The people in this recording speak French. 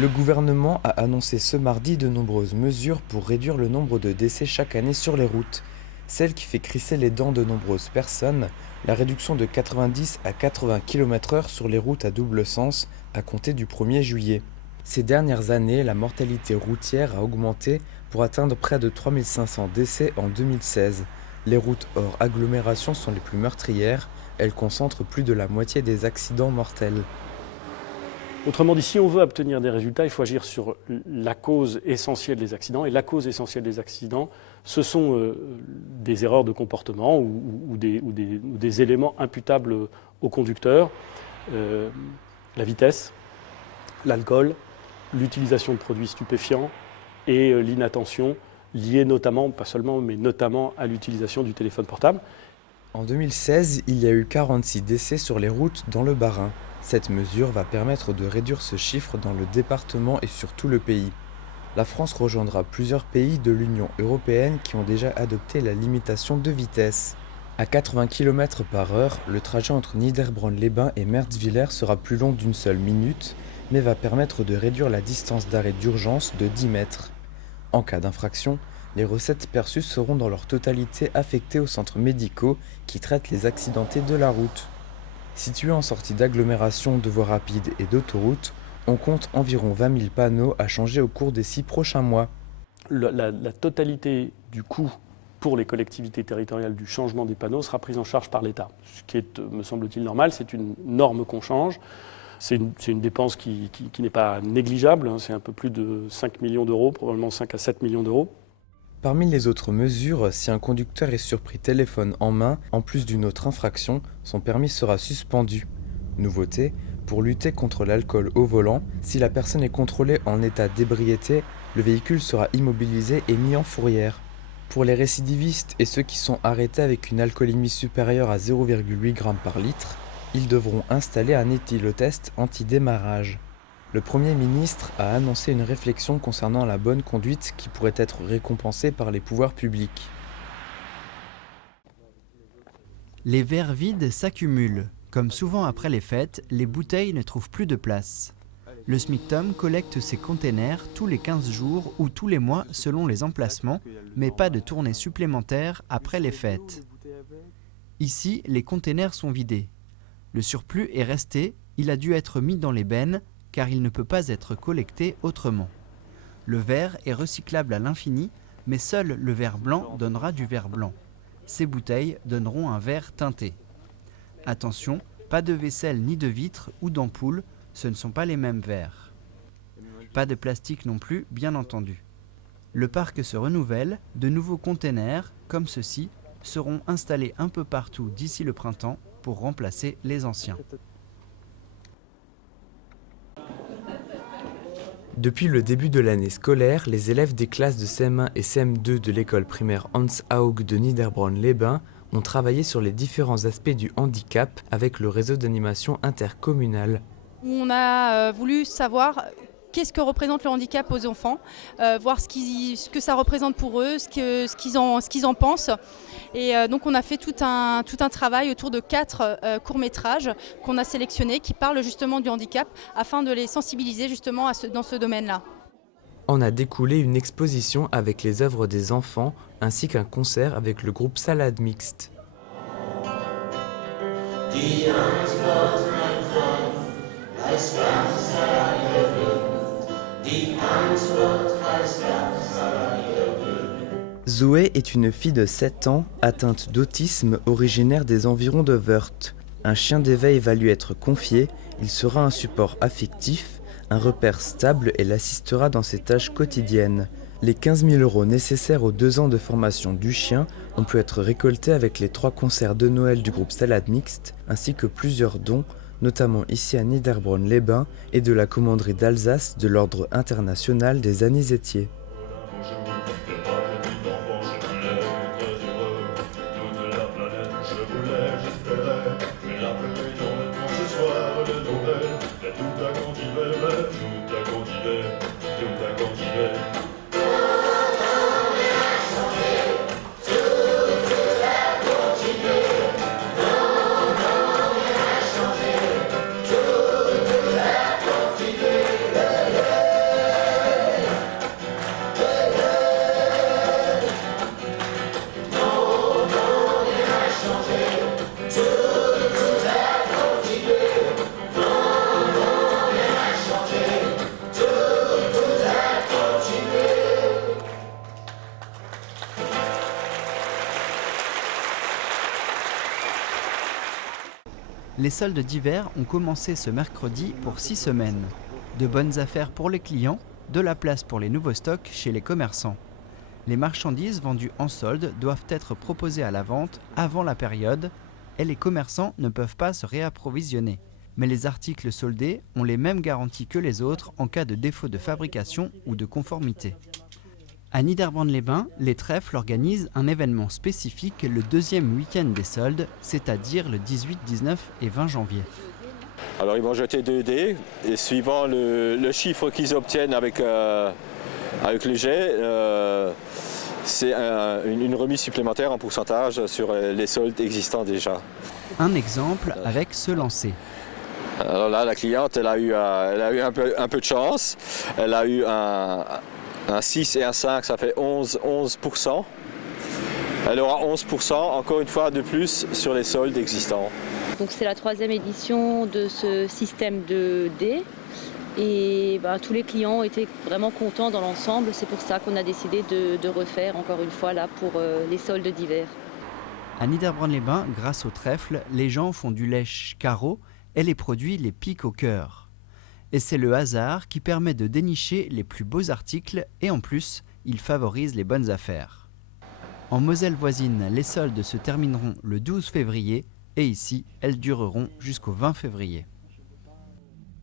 Le gouvernement a annoncé ce mardi de nombreuses mesures pour réduire le nombre de décès chaque année sur les routes. Celle qui fait crisser les dents de nombreuses personnes, la réduction de 90 à 80 km/h sur les routes à double sens à compter du 1er juillet. Ces dernières années, la mortalité routière a augmenté pour atteindre près de 3500 décès en 2016. Les routes hors agglomération sont les plus meurtrières, elles concentrent plus de la moitié des accidents mortels. Autrement dit, si on veut obtenir des résultats, il faut agir sur la cause essentielle des accidents. Et la cause essentielle des accidents, ce sont des erreurs de comportement ou des éléments imputables au conducteur. La vitesse, l'alcool, l'utilisation de produits stupéfiants et l'inattention liée notamment, pas seulement, mais notamment à l'utilisation du téléphone portable. En 2016, il y a eu 46 décès sur les routes dans le Bas-Rhin. Cette mesure va permettre de réduire ce chiffre dans le département et sur tout le pays. La France rejoindra plusieurs pays de l'Union européenne qui ont déjà adopté la limitation de vitesse. À 80 km/h, le trajet entre Niederbronn-les-Bains et Merzwiller sera plus long d'une seule minute, mais va permettre de réduire la distance d'arrêt d'urgence de 10 mètres. En cas d'infraction, les recettes perçues seront dans leur totalité affectées aux centres médicaux qui traitent les accidentés de la route. Situé en sortie d'agglomération, de voies rapides et d'autoroutes, on compte environ 20 000 panneaux à changer au cours des 6 prochains mois. La totalité du coût pour les collectivités territoriales du changement des panneaux sera prise en charge par l'État. Ce qui est, me semble-t-il, normal, c'est une norme qu'on change. C'est une dépense qui n'est pas négligeable, c'est un peu plus de 5 millions d'euros, probablement 5 à 7 millions d'euros. Parmi les autres mesures, si un conducteur est surpris téléphone en main, en plus d'une autre infraction, son permis sera suspendu. Nouveauté, pour lutter contre l'alcool au volant, si la personne est contrôlée en état d'ébriété, le véhicule sera immobilisé et mis en fourrière. Pour les récidivistes et ceux qui sont arrêtés avec une alcoolémie supérieure à 0,8 g par litre, ils devront installer un éthylotest anti-démarrage. Le Premier ministre a annoncé une réflexion concernant la bonne conduite qui pourrait être récompensée par les pouvoirs publics. Les verres vides s'accumulent. Comme souvent après les fêtes, les bouteilles ne trouvent plus de place. Le SMICTOM collecte ces containers tous les 15 jours ou tous les mois selon les emplacements, mais pas de tournée supplémentaire après les fêtes. Ici, les containers sont vidés. Le surplus est resté, il a dû être mis dans les bennes, car il ne peut pas être collecté autrement. Le verre est recyclable à l'infini, mais seul le verre blanc donnera du verre blanc. Ces bouteilles donneront un verre teinté. Attention, pas de vaisselle ni de vitre ou d'ampoule, ce ne sont pas les mêmes verres. Pas de plastique non plus, bien entendu. Le parc se renouvelle, de nouveaux containers, comme ceux-ci, seront installés un peu partout d'ici le printemps pour remplacer les anciens. Depuis le début de l'année scolaire, les élèves des classes de CM1 et CM2 de l'école primaire Hans Haug de Niederbronn-les-Bains ont travaillé sur les différents aspects du handicap avec le réseau d'animation intercommunal. On a voulu savoir qu'est-ce que représente le handicap aux enfants, voir ce que ça représente pour eux, ce qu'ils en pensent. Et donc on a fait tout un travail autour de 4 courts-métrages qu'on a sélectionnés qui parlent justement du handicap afin de les sensibiliser justement dans ce domaine-là. En a découlé une exposition avec les œuvres des enfants ainsi qu'un concert avec le groupe Salade Mixte. Zoé est une fille de 7 ans atteinte d'autisme originaire des environs de Wörth. Un chien d'éveil va lui être confié, il sera un support affectif, un repère stable et l'assistera dans ses tâches quotidiennes. Les 15 000 € nécessaires aux 2 ans de formation du chien ont pu être récoltés avec les 3 concerts de Noël du groupe Salade Mixte, ainsi que plusieurs dons, notamment ici à Niederbronn-les-Bains et de la commanderie d'Alsace de l'Ordre international des anisétiers. Les soldes d'hiver ont commencé ce mercredi pour 6 semaines. De bonnes affaires pour les clients, de la place pour les nouveaux stocks chez les commerçants. Les marchandises vendues en solde doivent être proposées à la vente avant la période et les commerçants ne peuvent pas se réapprovisionner. Mais les articles soldés ont les mêmes garanties que les autres en cas de défaut de fabrication ou de conformité. À Niederbrandt-les-Bains, les trèfles organisent un événement spécifique le deuxième week-end des soldes, c'est-à-dire le 18, 19 et 20 janvier. Alors ils vont jeter 2 dés et suivant le chiffre qu'ils obtiennent avec les jets, c'est une remise supplémentaire en pourcentage sur les soldes existants déjà. Un exemple avec ce lancer. Alors là, la cliente, elle a eu un peu de chance. Elle a eu un 6 et un 5, ça fait 11%. Elle aura 11% encore une fois de plus sur les soldes existants. Donc c'est la 3e édition de ce système de dés. Et tous les clients ont été vraiment contents dans l'ensemble. C'est pour ça qu'on a décidé de refaire encore une fois là pour les soldes d'hiver. À Niederbrandt-les-Bains, grâce au trèfle, les gens font du lèche carreau et les produits les piquent au cœur. Et c'est le hasard qui permet de dénicher les plus beaux articles et en plus, il favorise les bonnes affaires. En Moselle voisine, les soldes se termineront le 12 février et ici, elles dureront jusqu'au 20 février.